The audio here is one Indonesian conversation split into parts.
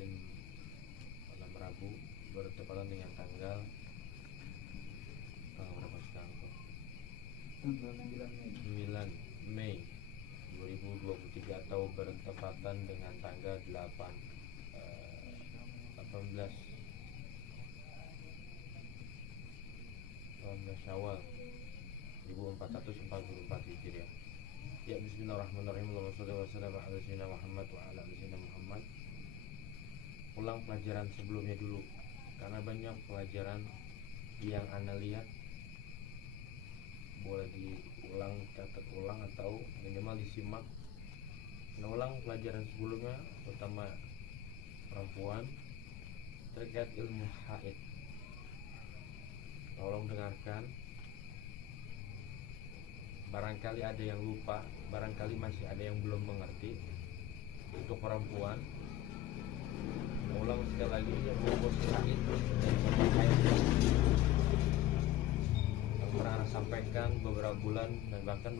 rutin malam Rabu bertepatan dengan tanggal berapa sekarang tuh? Tanggal 9 9 Mei Mei 2023 atau bertepatan dengan tanggal 18 Syawal 1444 Hijriah. Ya, bismillahirrahmanirrahim. Allahumma shalli wa sallim ala sayyidina Muhammad wa ala ali sayyidina Muhammad. Ulang pelajaran sebelumnya dulu, karena banyak pelajaran yang Anda lihat boleh diulang, catat ulang atau minimal disimak. Nah, ulang pelajaran sebelumnya, terutama perempuan, terkait ilmu haid. Tolong dengarkan. Barangkali ada yang lupa, barangkali masih ada yang belum mengerti. Untuk perempuan, ulang sekali lagi ya, rumus haid dan sama haid yang pernah sampaikan beberapa bulan dan bahkan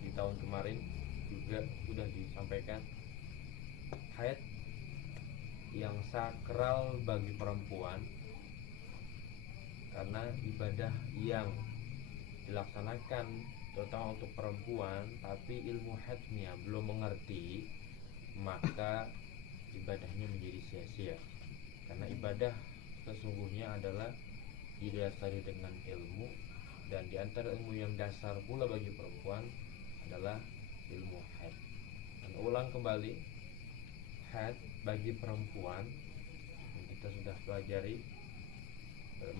di tahun kemarin juga sudah disampaikan. Haid yang sakral bagi perempuan karena ibadah yang dilaksanakan terutama untuk perempuan, tapi ilmu haidnya belum mengerti, maka ibadahnya menjadi sia-sia. Karena ibadah sesungguhnya adalah didasari dengan ilmu, dan di antara ilmu yang dasar pula bagi perempuan adalah ilmu haid. Dan ulang kembali, haid bagi perempuan yang kita sudah pelajari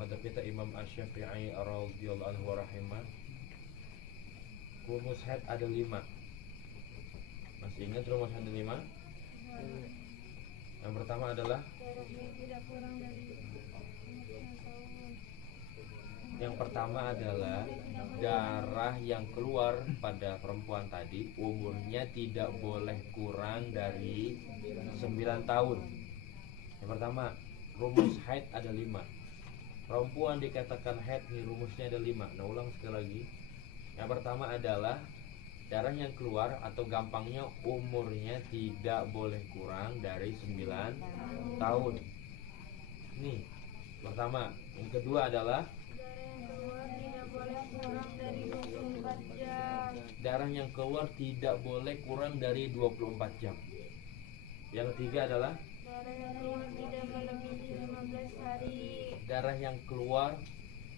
madhab kita Imam Asy-Syafi'i radhiyallahu anhu wa rahimah. Rumus haid ada 5. Masih ingat rumus haid ada 5? Yang pertama adalah darah yang keluar pada perempuan tadi umurnya tidak boleh kurang dari 9 tahun. Yang pertama, rumus haid ada 5. Perempuan dikatakan haid, nih rumusnya ada 5. Nah, ulang sekali lagi. Yang pertama adalah darah yang keluar atau gampangnya umurnya tidak boleh kurang dari 9 tahun. Nih, pertama. Yang kedua adalah darah yang keluar tidak boleh kurang dari 24 jam. Yang ketiga adalah darah yang keluar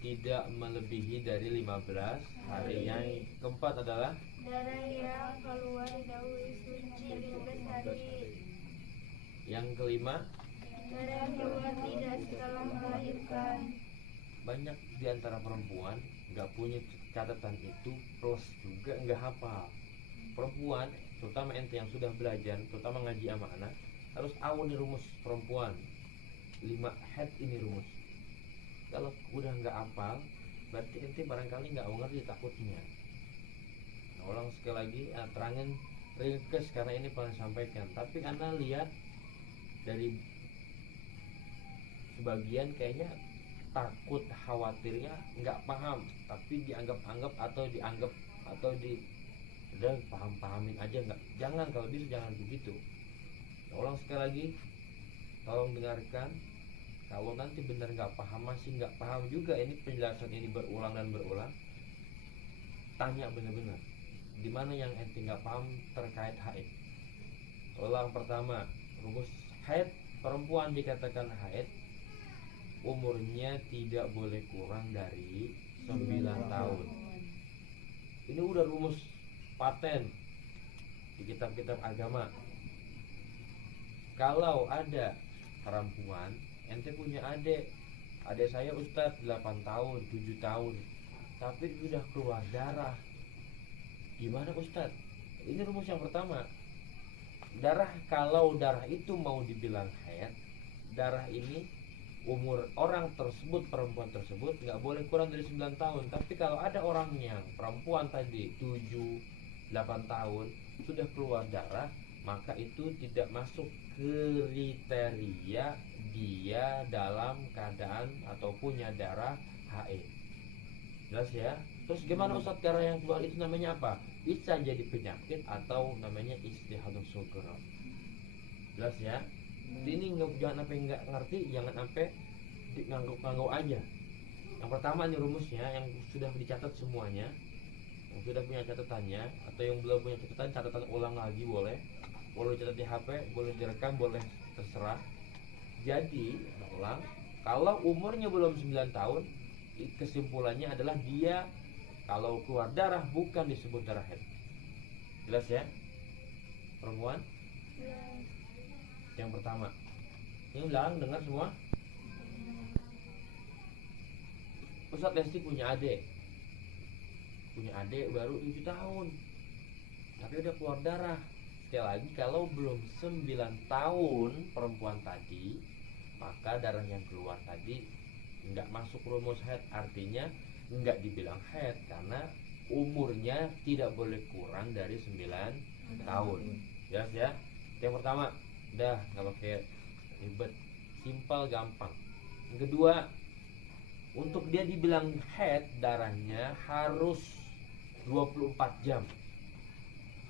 tidak melebihi dari 15 hari. Yang keempat adalah darah yang keluar dahulu suci 15 hari. Yang kelima, darah yang keluar tidak setelah melahirkan. Banyak di antara perempuan nggak punya catatan itu, plus juga nggak hafal. Perempuan, terutama ente yang sudah belajar, terutama ngaji sama anak, harus awal nih rumus perempuan 5 haid ini rumus. Kalau udah nggak hafal, berarti ente barangkali nggak mengerti takutnya. Nah, ulang sekali lagi, terangin ringkes karena ini pernah sampaikan. Tapi Anda lihat dari sebagian kayaknya takut, khawatirnya nggak paham, tapi dianggap-anggap atau udah paham-pahamin aja. Nggak, jangan, kalau bisa jangan begitu. Nah, ulang sekali lagi, tolong dengarkan. Kalau nanti benar nggak paham, masih nggak paham juga ini penjelasan ini berulang dan berulang, tanya benar-benar di mana yang ente nggak paham terkait haid. Ulang pertama, rumus haid, perempuan dikatakan haid umurnya tidak boleh kurang dari 9 tahun. Ini udah rumus paten di kitab-kitab agama. Kalau ada perempuan, ente punya adik saya Ustadz 8 tahun, 7 tahun, tapi sudah keluar darah, gimana Ustadz? Ini rumus yang pertama. Kalau darah itu mau dibilang haid, darah ini umur orang tersebut, perempuan tersebut nggak boleh kurang dari 9 tahun. Tapi kalau ada orang yang perempuan tadi 7, 8 tahun sudah keluar darah, maka itu tidak masuk kriteria dia dalam keadaan atau punya darah haid. Jelas ya? Terus gimana Ustadz, darah yang keluar itu namanya apa? Bisa jadi penyakit atau namanya istihadus sughra. Jelas ya? Ini jangan sampai nggak ngerti, jangan sampai ngangguk aja. Yang pertama nih rumusnya, yang sudah dicatat semuanya, yang sudah punya catatannya, atau yang belum punya catatan ulang lagi boleh catat di HP, boleh direkam, boleh terserah. Jadi ulang, kalau umurnya belum 9 tahun, kesimpulannya adalah dia kalau keluar darah bukan disebut darah haid. Jelas ya perempuan? Yang pertama, ini belakang dengar semua. Ustadz Lesti punya adik baru 7 tahun, tapi udah keluar darah. Sekali lagi, kalau belum 9 tahun perempuan tadi, maka darah yang keluar tadi nggak masuk rumus haid. Artinya nggak dibilang haid karena umurnya tidak boleh kurang dari 9 tahun. Jelas ya? Yang pertama, udah nggak pakai ribet, simpel, gampang. Yang kedua, untuk dia dibilang haid, darahnya harus 24 jam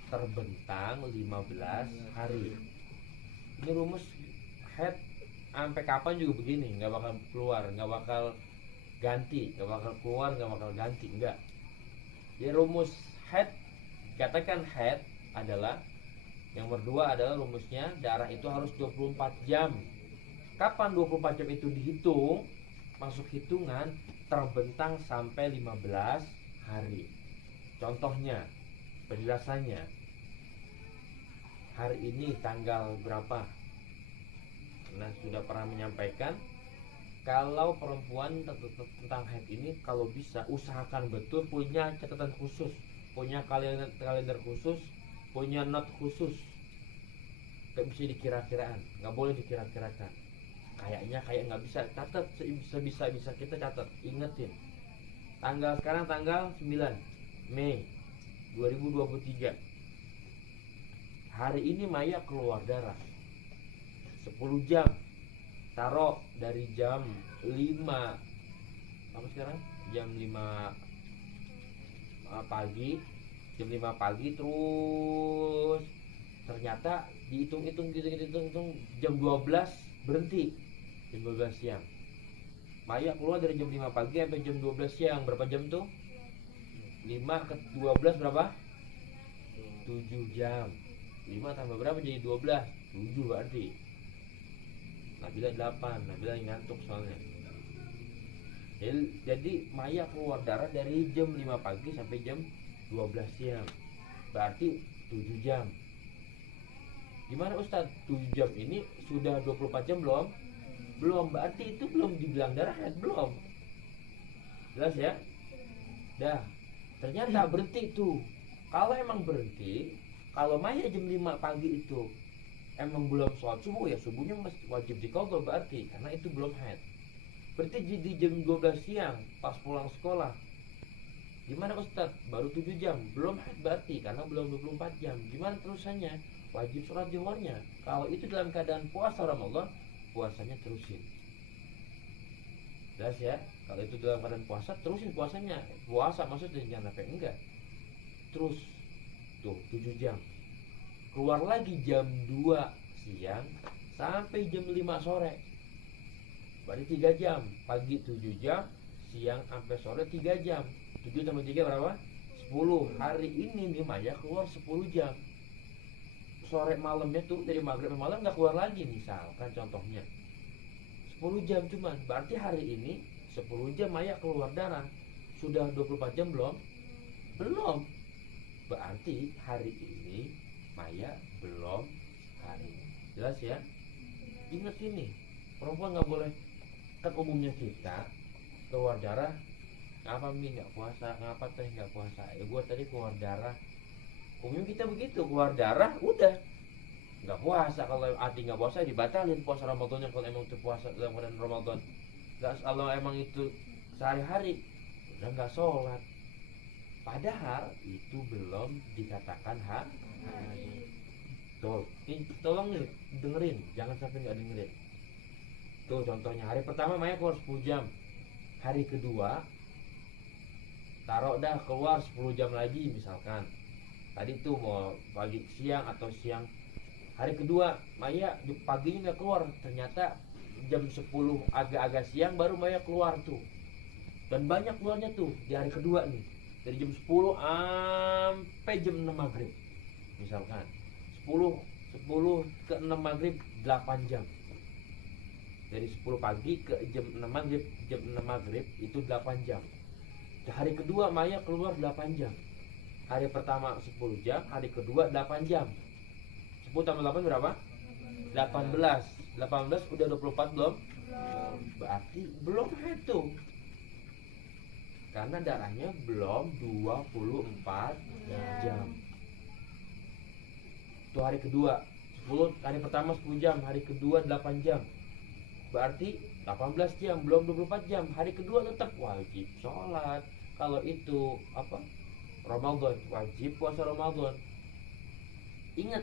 terbentang 15 hari. Ini rumus haid sampai kapan juga begini, nggak bakal keluar, nggak bakal ganti, nggak bakal keluar, nggak bakal ganti, enggak. Jadi rumus haid, katakan haid adalah yang berdua adalah rumusnya darah itu harus 24 jam. Kapan 24 jam itu dihitung? Masuk hitungan terbentang sampai 15 hari. Contohnya, penjelasannya, hari ini tanggal berapa? Nah, sudah pernah menyampaikan kalau perempuan tentang haid ini, kalau bisa usahakan betul punya catatan khusus, punya kalender khusus, punya note khusus. Gak bisa dikira-kiraan, gak boleh dikira-kirakan. Kayaknya nggak bisa, catat sebisa kita catat, ingetin. Sekarang tanggal 9 Mei 2023. Hari ini Maya keluar darah 10 jam. Taruh dari jam 5 apa sekarang? Jam 5 pagi. Jam 5 pagi terus ternyata dihitung jam 12 berhenti. Jam 12 siang. Maya keluar dari jam 5 pagi sampai jam 12 siang. Berapa jam tuh? 5 ke 12 berapa? 7 jam. 5 tambah berapa jadi 12? 7 berarti. Nabila 8. Nabila ngantuk soalnya. Jadi Maya keluar darah dari jam 5 pagi sampai jam 12 siang. Berarti 7 jam. Gimana Ustadz? 7 jam ini sudah 24 jam belum? Belum, berarti itu belum dibilang darah haid, belum. Jelas ya? Dah. Ternyata berhenti tuh. Kalau emang berhenti, kalau Maya jam 5 pagi itu emang belum sholat subuh, ya subuhnya wajib diqadha berarti, karena itu belum haid. Berarti di jam 12 siang pas pulang sekolah. Gimana Ustadz? Baru 7 jam, belum haid berarti karena belum 24 jam. Gimana terusannya? Wajib sholat zuhurnya. Kalau itu dalam keadaan puasa Ramadan, puasanya terusin. Jelas ya? Kalau itu dalam keadaan puasa, terusin puasanya. Puasa maksudnya jangan sampai enggak. Terus tuh 7 jam. Keluar lagi jam 2 siang sampai jam 5 sore. Berarti 3 jam. Pagi 7 jam, siang sampai sore 3 jam. 7 tambah 3 berapa? 10. Hari ini nih Maya keluar 10 jam. Sore malamnya tuh dari maghrib ke malam nggak keluar lagi, misalkan contohnya 10 jam cuman. Berarti hari ini 10 jam Maya keluar darah. Sudah 24 jam belum? Belum. Berarti hari ini Maya belum hari. Jelas ya? Ingat ini, perempuan nggak boleh. Kan umumnya kita keluar darah, ngapa Mi nggak puasa, ngapa Teh nggak puasa, gue tadi keluar darah. Umum kita begitu, keluar darah udah nggak puasa. Kalau hati nggak puasa dibatalin puasa Ramadannya. Kalau emang itu puasa dalam keadaan Ramadan, nggak, kalau emang itu sehari-hari udah nggak sholat. Padahal itu belum dikatakan hari. Tuh, ini tolong nih dengerin, jangan sampai nggak dengerin. Tuh contohnya, hari pertama Maya keluar 10 jam. Hari kedua taruh dah keluar 10 jam lagi misalkan. Tadi tuh mau pagi siang atau siang Hari kedua Maya paginya nggak keluar, ternyata jam 10 agak-agak siang baru Maya keluar tuh. Dan banyak keluarnya tuh di hari kedua nih. Dari jam 10 sampai jam 6 maghrib. Misalkan 10 ke 6 maghrib 8 jam. Dari 10 pagi ke jam 6 maghrib itu 8 jam. Di hari kedua Maya keluar 8 jam. Hari pertama 10 jam, hari kedua 8 jam. 10 tambah 8 berapa? 18 udah 24 belum? Berarti belum itu. Karena darahnya belum 24 jam. Itu hari kedua 10, hari pertama 10 jam, hari kedua 8 jam. Berarti 18 jam, belum 24 jam. Hari kedua tetap wajib sholat. Kalau itu apa? Ramadan, wajib puasa Ramadan. Ingat,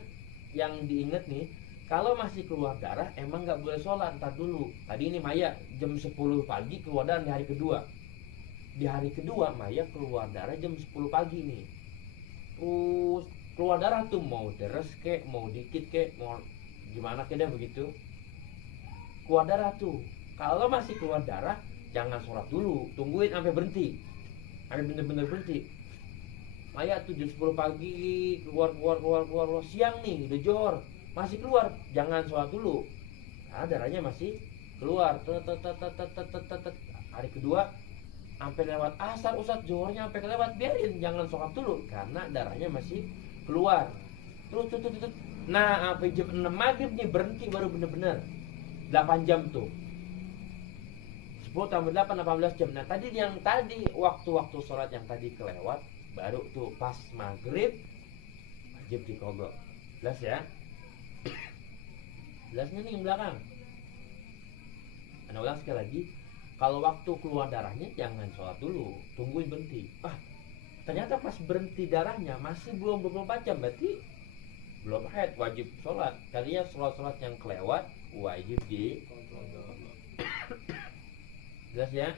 yang diingat nih, kalau masih keluar darah emang nggak boleh sholat. Ntar dulu, tadi ini Maya jam 10 pagi keluar darah di hari kedua. Di hari kedua Maya keluar darah jam 10 pagi nih. Terus keluar darah tuh mau deres kek, mau dikit kek, mau gimana kek dah begitu. Keluar darah tuh, kalau masih keluar darah jangan sholat dulu, tungguin sampai berhenti, sampai bener-bener berhenti. Maya tuh jam 10 pagi keluar siang nih udah johor masih keluar, jangan sholat dulu karena darahnya masih keluar. Hari kedua sampai lewat asar, Ustadz johornya sampai kelewat, biarin, jangan sholat dulu karena darahnya masih keluar. Terus. Nah sampai jam 6 maghrib nih berhenti baru bener-bener 8 jam tuh. 10 tambah 8, 18 jam. Nah tadi waktu-waktu sholat yang tadi kelewat, baru tuh pas maghrib wajib diqadha. Jelas ya? Jelasnya nih yang belakang. Anda ulang sekali lagi. Kalau waktu keluar darahnya jangan sholat dulu, tungguin berhenti. Ternyata pas berhenti darahnya masih belum 24 jam, berarti belum haid, wajib sholat. Tadinya sholat yang kelewat wajib di jelas ya?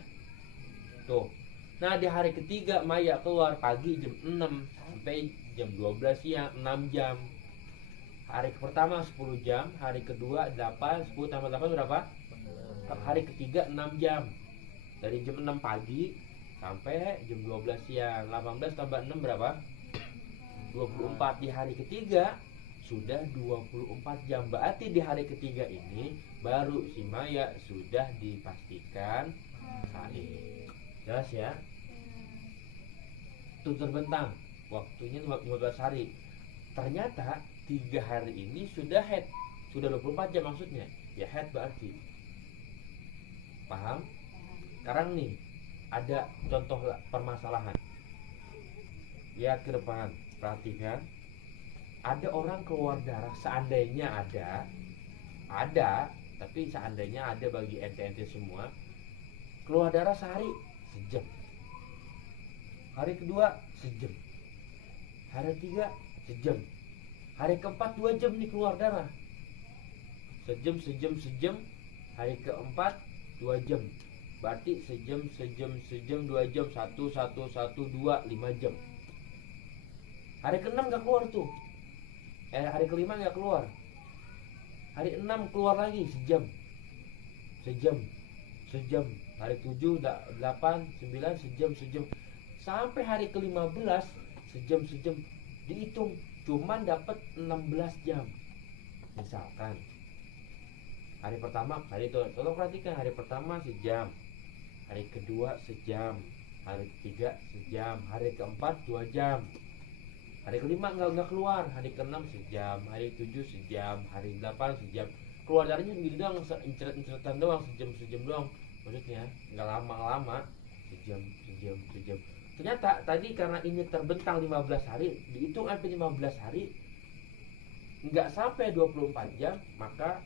Tuh. Nah di hari ketiga Maya keluar pagi jam 6 sampai jam 12 siang 6 jam. Hari pertama 10 jam, hari kedua 8, 10 tambah 8 berapa? Hari ketiga 6 jam. Dari jam 6 pagi sampai jam 12 siang. 18 tambah 6 berapa? 24. Di hari ketiga sudah 24 jam. Berarti di hari ketiga ini baru si Maya sudah dipastikan haid. Jelas ya? Itu terbentang waktunya 15 hari. Ternyata 3 hari ini sudah haid, sudah 24 jam maksudnya. Ya haid berarti. Paham? Sekarang nih ada contoh permasalahan. Ya ke depan, perhatikan. Ada orang keluar darah, seandainya ada, tapi seandainya ada bagi ente-ente semua, keluar darah sehari sejam, hari kedua sejam, hari ketiga sejam, hari keempat 2 jam nih keluar darah, sejam, hari keempat 2 jam, berarti sejam 2 jam, 1, 2, 5 jam. Hari ke-6 gak keluar tuh, hari kelima gak keluar, hari 6 keluar lagi sejam, hari 7, 8, 9 sejam, sampai hari ke-15 sejam, dihitung cuman dapat 16 jam. Misalkan hari pertama, hari itu tolong perhatikan, hari pertama sejam, hari kedua sejam, hari ketiga sejam, hari keempat 2 jam, hari kelima nggak keluar, hari keenam sejam, hari 7 sejam, hari 8 sejam. Keluar darahnya gitu doang, incret-incretan doang, sejam doang. Maksudnya nggak lama-lama, sejam. Ternyata tadi karena ini terbentang 15 hari, dihitung sampai 15 hari nggak sampai 24 jam, maka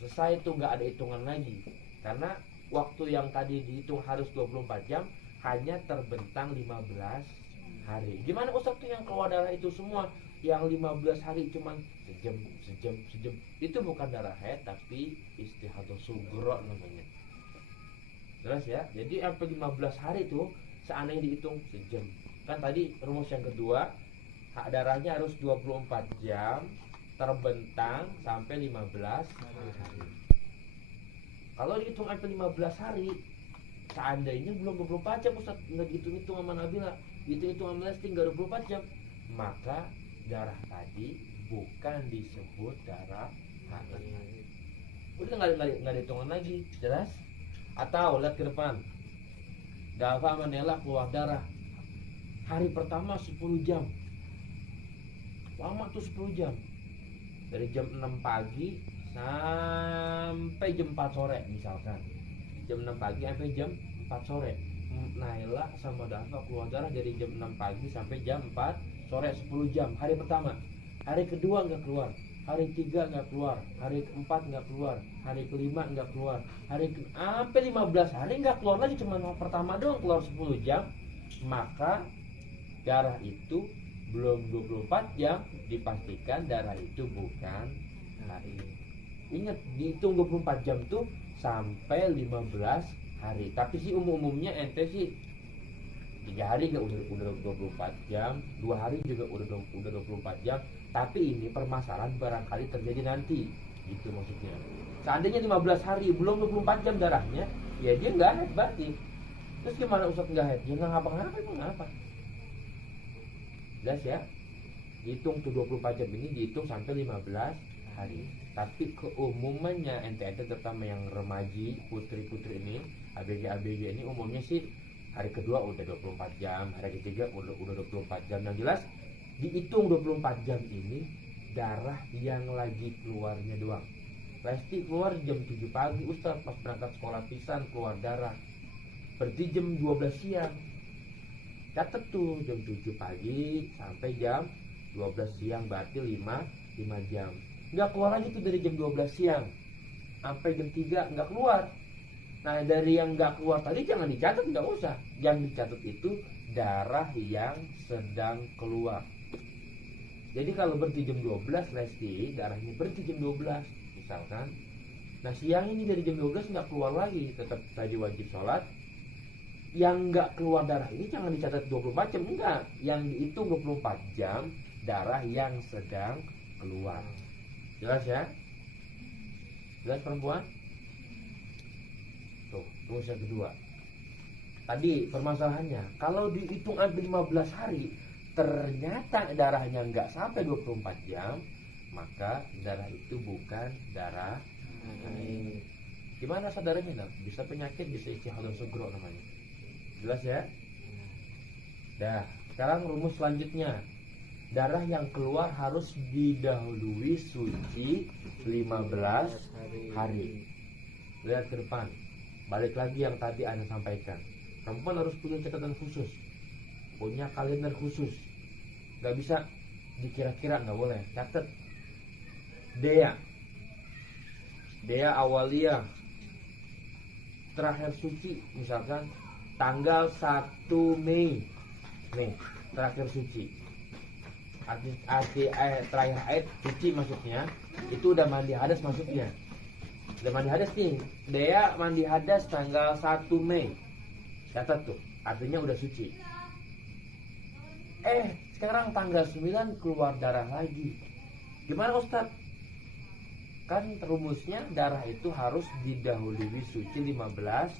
selesai itu, nggak ada hitungan lagi. Karena waktu yang tadi dihitung harus 24 jam hanya terbentang 15 hari. Gimana Ustaz tuh yang keluar darah itu semua yang 15 hari cuman sejam. Itu bukan darah haid tapi istihadah sugro namanya. Jelas ya? Jadi sampai 15 hari itu seandainya dihitung sejam. Kan tadi rumus yang kedua, hak darahnya harus 24 jam terbentang sampai 15 hari. Kalau dihitung sampai 15 hari, seandainya belum 24 jam Ustaz, nggak dihitung-hitung sama Nabila, hitung-hitung sama Lesti nggak 24 jam, maka darah tadi bukan disebut darah haid. Udah nggak dihitungan lagi, jelas? Atau lihat ke depan, Dava sama Nela keluar darah hari pertama 10 jam, lama tuh 10 jam, dari jam 6 pagi sampai jam 4 sore misalkan, jam 6 pagi sampai jam 4 sore. Naila sama Dava keluar darah dari jam 6 pagi sampai jam 4 sore, 10 jam hari pertama. Hari kedua nggak keluar, hari ketiga nggak keluar, hari keempat nggak keluar, hari kelima nggak keluar, sampai 15 hari nggak keluar lagi, cuma hari pertama doang keluar 10 jam, maka darah itu belum 24 jam, dipastikan darah itu bukan haid. Ingat, dihitung 24 jam tuh sampai 15 hari. Tapi sih umumnya ente sih 3 hari gak udah 24 jam, 2 hari juga udah 24 jam. Tapi ini permasalahan barangkali terjadi nanti, gitu maksudnya. Seandainya 15 hari belum 24 jam darahnya, ya dia nggak haid berarti. Terus gimana Ustaz nggak haid? Ya nggak ngapa-ngapain, mau ngapa? Jelas ya? Dihitung tuh 24 jam ini dihitung sampai 15 hari. Tapi keumumannya ente-ente terutama yang remaji, putri-putri ini, ABG ini umumnya sih hari kedua udah 24 jam, hari ketiga udah 24 jam. Yang jelas dihitung 24 jam ini darah yang lagi keluarnya doang. Pasti keluar jam 7 pagi Ustaz, pas berangkat sekolah pisan keluar darah. Berarti jam 12 siang. Catat tuh jam 7 pagi sampai jam 12 siang, berarti 5 jam. Nggak keluar lagi tuh dari jam 12 siang sampai jam 3 nggak keluar. Nah dari yang nggak keluar tadi jangan dicatat, nggak usah. Yang dicatat itu darah yang sedang keluar. Jadi kalau berhenti jam 12 Lesti, darahnya berhenti jam 12 misalkan. Nah siang ini dari jam 12 nggak keluar lagi, tetap tadi wajib sholat. Yang nggak keluar darah ini jangan dicatat 24 jam, enggak. Yang dihitung 24 jam darah yang sedang keluar. Jelas ya? Jelas perempuan? Tuh, rumus yang kedua. Tadi permasalahannya, kalau dihitung sampai 15 hari ternyata darahnya nggak sampai 24 jam, maka darah itu bukan darah haid. Gimana sadarnya? Bisa penyakit, bisa istihadun sugro namanya. Jelas ya? Dah, sekarang rumus selanjutnya. Darah yang keluar harus didahului suci 15 hari. Lihat ke depan. Balik lagi yang tadi Anda sampaikan. Perempuan harus punya catatan khusus, punya kalender khusus. Gak bisa dikira-kira, gak boleh. Catat. Dea awaliyah terakhir suci misalkan tanggal 1 Mei. Nih, terakhir suci. Arti terakhir haid suci maksudnya itu udah mandi hadas maksudnya. Udah mandi hadas nih. Dea mandi hadas tanggal 1 Mei. Catat tuh, artinya udah suci. Sekarang tanggal 9 keluar darah lagi. Gimana Ustaz? Kan rumusnya darah itu harus didahului suci 15.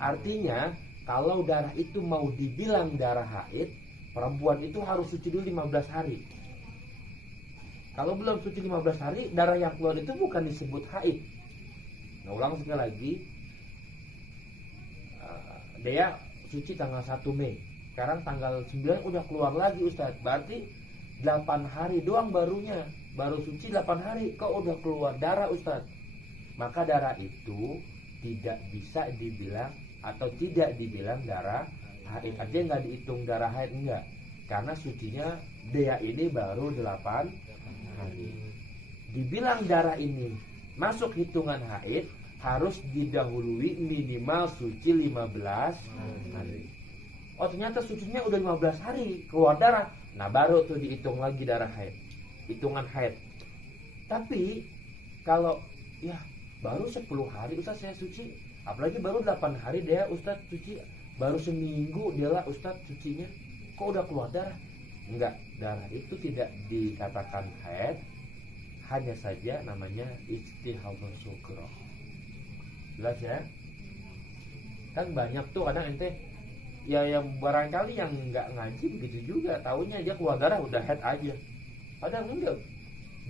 Artinya kalau darah itu mau dibilang darah haid, perempuan itu harus suci dulu 15 hari. Kalau belum suci 15 hari, darah yang keluar itu bukan disebut haid. Nah, ulang sekali lagi. Dea suci tanggal 1 Mei. Sekarang tanggal 9 udah keluar lagi Ustaz. Berarti 8 hari doang barunya. Baru suci 8 hari kok udah keluar darah Ustaz. Maka darah itu tidak bisa dibilang atau tidak dibilang darah haid. Artinya nggak dihitung darah haid, enggak. Karena sucinya Dea ini baru 8 hari. Dibilang darah ini masuk hitungan haid, harus didahului minimal suci 15 hari. Oh ternyata sucinya udah 15 hari keluar darah. Nah baru tuh dihitung lagi darah haid, hitungan haid. Tapi kalau ya baru 10 hari Ustaz saya suci, apalagi baru 8 hari Dea Ustaz suci, baru seminggu dia lah Ustaz sucinya, kok udah keluar darah? Enggak, darah itu tidak dikatakan haid hanya saja namanya istihadhah sughra. Jelas ya? Kan banyak tuh kadang ente ya yang barangkali yang nggak ngaji begitu juga, taunya dia keluar darah udah head aja. Padahal enggak.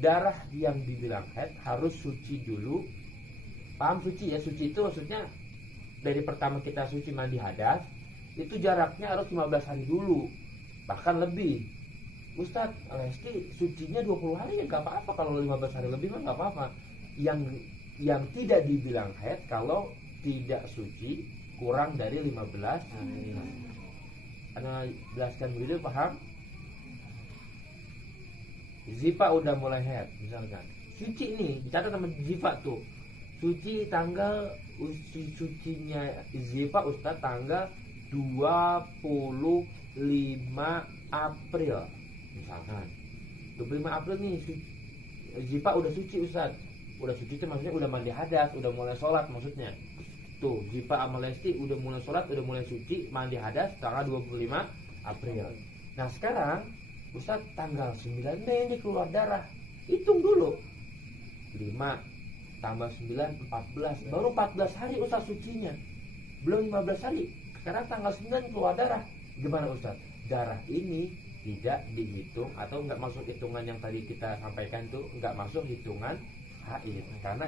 Darah yang dibilang head harus suci dulu. Paham suci ya? Suci itu maksudnya dari pertama kita suci mandi hadas itu jaraknya harus 15 hari dulu, bahkan lebih. Ustadz, Lesti sucinya 20 hari ya gak apa-apa, kalau 15 hari lebih mah gak apa-apa. Yang tidak dibilang haid kalau tidak suci kurang dari 15 hari. Anda jelaskan begitu, paham? Ziva udah mulai haid misalkan, suci nih, dicatat sama Ziva tuh, suci tanggal sucinya Ziva Ustadz tanggal 25 April misalkan. 25 April nih Ziva udah suci Ustadz. Udah suci itu maksudnya udah mandi hadas, udah mulai sholat maksudnya. Tuh Ziva sama Lesti udah mulai sholat, udah mulai suci, mandi hadas tanggal 25 April. Nah sekarang Ustadz tanggal 9 Mei ini keluar darah. Hitung dulu 5 tambah 9 14. Baru 14 hari Ustadz sucinya, belum 15 hari. Sekarang tanggal 9 keluar darah. Gimana Ustaz? Darah ini tidak dihitung atau nggak masuk hitungan yang tadi kita sampaikan tuh, nggak masuk hitungan haid. Karena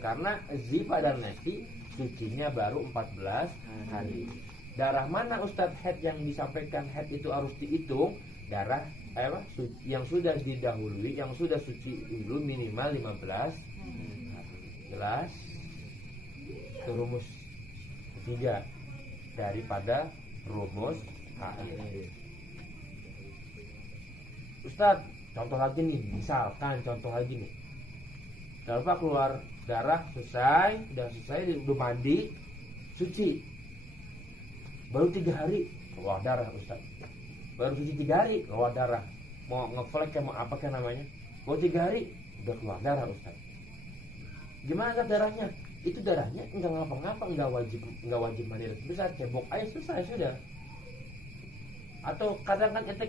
karena Ziva dan Lesti sucinya baru 14 hari. Darah mana Ustaz haid yang disampaikan haid itu harus dihitung? Darah yang sudah didahului, yang sudah suci dulu minimal 15 hari. Jelas? Itu rumus ketiga daripada rumus haid. Ustadz, contoh lagi nih, misalkan contoh lagi nih, Bapak keluar darah selesai, udah mandi, suci, baru 3 hari keluar darah Ustadz, baru suci 3 hari keluar darah, mau ngeflek mau apa kan namanya, baru 3 hari udah keluar darah Ustadz. Gimana darahnya? Itu darahnya enggak ngapa-ngapa, enggak wajib mandi besar, cebok air selesai sudah. Atau kadang kan ente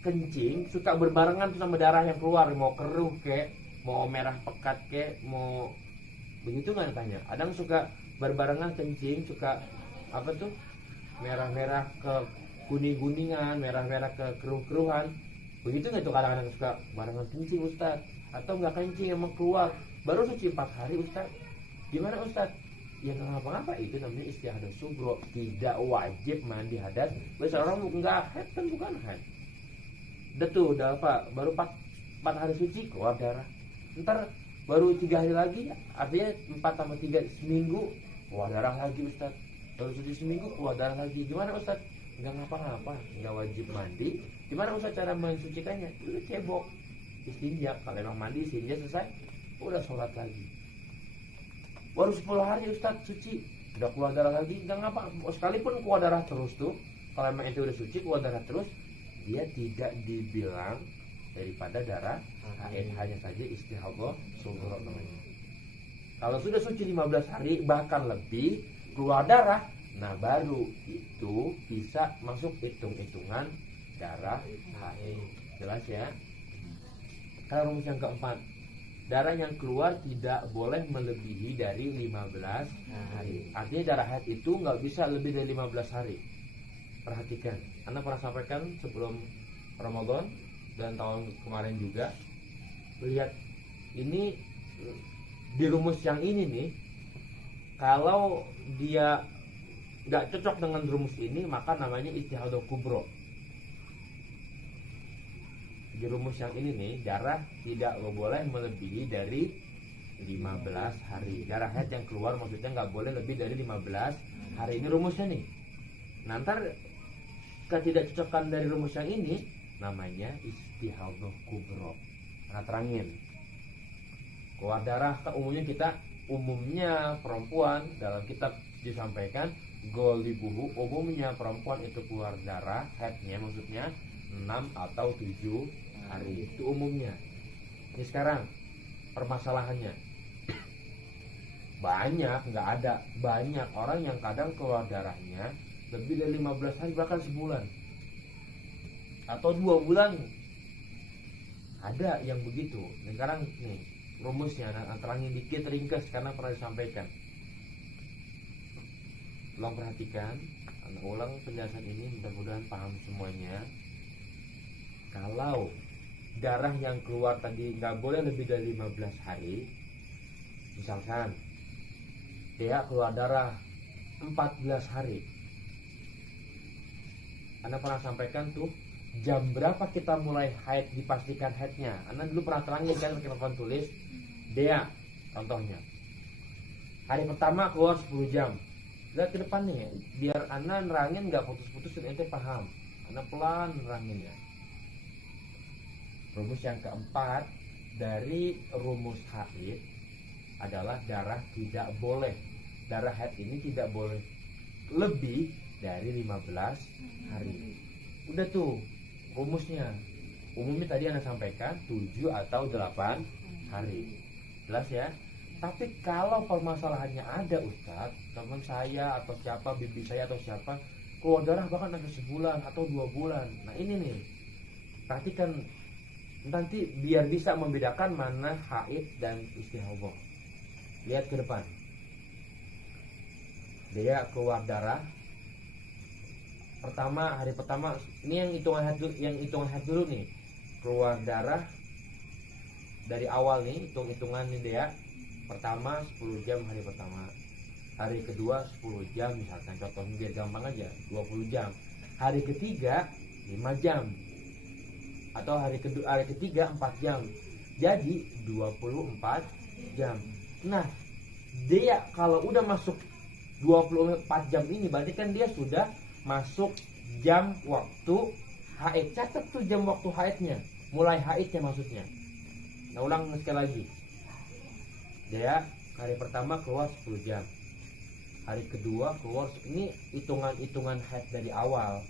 kencing suka berbarengan sama darah yang keluar, mau keruh kek, mau merah pekat kek, mau begitu nggak tanya? Kadang suka berbarengan kencing, suka apa tuh merah-merah ke kuning-kuningan, merah-merah ke keruh-keruhan, begitu nggak tuh kadang-kadang suka barengan kencing Ustaz? Atau nggak kencing emang keluar, baru suci 4 hari Ustaz. Gimana Ustaz? Ya nggak ngapa-ngapa, itu namanya istihadhah sughra, tidak wajib mandi hadas. Biasa orang nggak haid kan, bukan haid. Udah apa? Baru 4 hari suci keluar darah. Ntar baru 3 hari lagi, artinya 4 tambah 3 seminggu keluar darah lagi Ustaz. Baru suci seminggu keluar darah lagi. Gimana Ustaz? Nggak ngapa-ngapa, nggak wajib mandi. Gimana Ustaz cara mensucikannya? Udah cebok, istinja. Kalau emang mandi istinja selesai, udah sholat lagi. Baru 10 hari Ustaz suci, udah keluar darah lagi, nggak ngapa. Sekalipun keluar darah terus tuh, kalau emang itu udah suci keluar darah terus, dia tidak dibilang daripada darah haid, hanya saja istihadhah sughra namanya. Kalau sudah suci 15 hari bahkan lebih keluar darah, nah baru itu bisa masuk hitung-hitungan darah haid. Jelas ya? Kalau rumus yang keempat, darah yang keluar tidak boleh melebihi dari 15 hari. Artinya darah haid itu nggak bisa lebih dari 15 hari. Perhatikan, Anda pernah sampaikan sebelum Ramadan dan tahun kemarin juga. Lihat, ini di rumus yang ini nih, kalau dia nggak cocok dengan rumus ini, maka namanya istihadhah kubro. Di rumus yang ini nih, darah tidak boleh melebihi dari 15 hari. Darah haid yang keluar maksudnya nggak boleh lebih dari 15 hari. Ini rumusnya nih. Nanti ketidakcocokan dari rumus yang ini namanya istihadhah kubro. Nah terangin, keluar darah umumnya perempuan, dalam kitab disampaikan golibuhu, umumnya perempuan itu keluar darah haidnya maksudnya 6 atau 7 hari, itu umumnya. Ini sekarang permasalahannya banyak, nggak ada banyak orang yang kadang keluar darahnya lebih dari 15 hari, bahkan sebulan atau 2 bulan. Ada yang begitu. Nah, sekarang nih rumusnya, terangin dikit ringkas karena pernah disampaikan. Tolong perhatikan, anak ulang penjelasan ini, mudah-mudahan paham semuanya. Kalau darah yang keluar tadi nggak boleh lebih dari 15 hari, misalkan dia keluar darah 14 hari, Anda pernah sampaikan tuh jam berapa kita mulai haid, dipastikan haidnya. Anda dulu pernah terangin kan, pakai papan tulis. Dia contohnya hari pertama keluar 10 jam. Lihat ke depan nih, biar Anda nerangin nggak putus-putus dan ente paham. Anda pelan neranginnya. Rumus yang keempat dari rumus haid adalah darah tidak boleh, darah haid ini tidak boleh lebih dari 15 hari. Udah tuh rumusnya. Umumnya tadi Anda sampaikan 7 atau 8 hari. Jelas ya? Tapi kalau permasalahannya ada Ustadz, teman saya atau siapa, bibi saya atau siapa, keluar darah bahkan ada sebulan atau 2 bulan. Nah ini nih, perhatikan nanti biar bisa membedakan mana haid dan istihadah. Lihat ke depan. Dia keluar darah pertama, hari pertama, ini yang hitungan haid dulu nih. Keluar darah dari awal nih, hitungan nih dia. Pertama 10 jam hari pertama. Hari kedua 10 jam misalkan, contohnya biar gampang aja, 20 jam. Hari ketiga 5 jam. Atau hari ketiga 4 jam. Jadi 24 jam. Nah, dia kalau udah masuk 24 jam ini berarti kan dia sudah masuk jam waktu haid. Catat tuh jam waktu haidnya, mulai haidnya maksudnya. Nah ulang sekali lagi. Dia hari pertama keluar 10 jam. Hari kedua keluar, ini hitungan haid dari awal.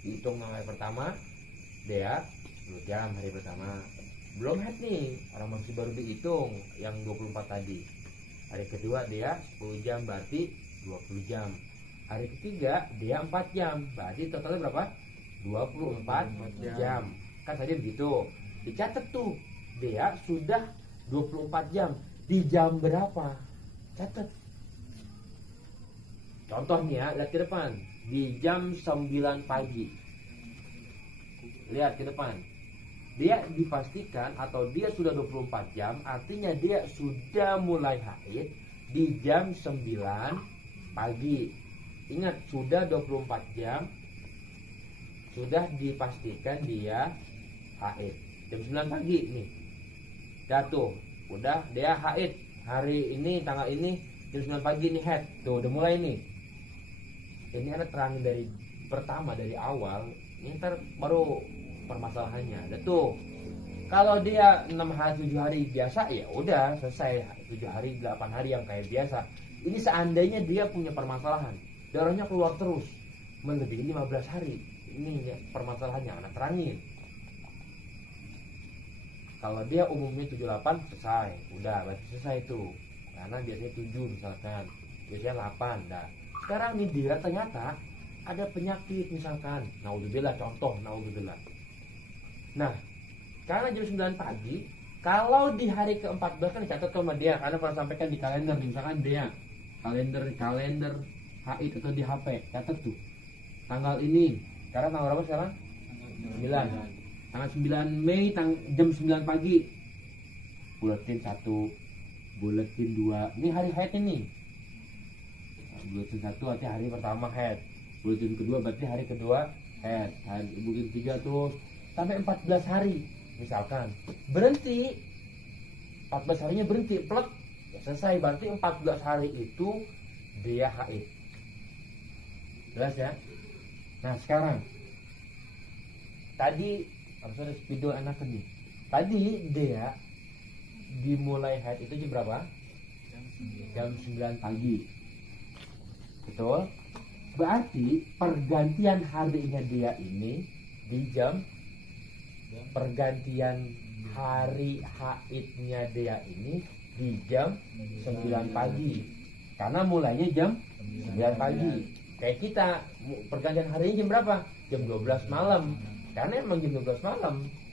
Dihitung hari pertama dia 10 jam hari pertama. Belum haid nih, orang masih baru dihitung yang 24 tadi. Hari kedua dia 10 jam berarti 20 jam. Hari ketiga dia 4 jam, berarti totalnya berapa? 24 jam. Kan tadi begitu. Dicatat tuh, dia sudah 24 jam. Di jam berapa? Catat. Contohnya, lihat ke depan. Di jam 9 pagi. Lihat ke depan. Dia dipastikan atau dia sudah 24 jam, artinya dia sudah mulai haid di jam 9 pagi. Ingat, sudah 24 jam, sudah dipastikan dia haid. Jam 9 pagi nih. Jatuh, udah dia haid. Hari ini, tanggal ini, jam 9 pagi nih haid. Tuh, udah mulai nih. Ini ada terangin dari pertama, dari awal. Ini ntar baru permasalahannya. Ada tuh. Kalau dia 6 hari, 7 hari biasa, ya udah selesai. 7 hari, 8 hari yang kayak biasa. Ini seandainya dia punya permasalahan. Darahnya keluar terus melebihi 15 hari. Ini ya, permasalahannya anak terangin. Kalau dia umumnya 78 selesai, udah berarti selesai itu. Karena biasanya 7 misalkan, biasanya 8 dah. Sekarang nih dia ternyata ada penyakit misalkan, naudzubillah, contoh naudzubillah. Nah, karena jam 9 pagi, kalau di hari ke-14 kan dicatat sama dia, karena pernah sampaikan di kalender, misalkan dia kalender haid atau di HP, catat tuh tanggal ini. Sekarang tanggal berapa sekarang? 9. Tanggal 9 Mei jam 9 pagi. Buletin 1, buletin 2. Ini hari haid ini. Nah, buletin 1 berarti hari pertama haid. Buletin kedua berarti hari kedua haid. Buletin 3 tuh sampai 14 hari misalkan. Berhenti. 14 harinya berhenti, plek. Ya, selesai, berarti 14 hari itu dia haid. Jelas ya? Nah sekarang tadi harus ada spidol anak nih. Tadi dia dimulai haid itu jam berapa? Jam 9 pagi. Betul? Berarti pergantian harinya dia ini di jam, pergantian hari haidnya dia ini di jam 9 pagi. Karena mulainya jam 9 pagi. Kayak kita pergantian harinya jam berapa? Jam 12 malam. Karena emang jam 12 malam.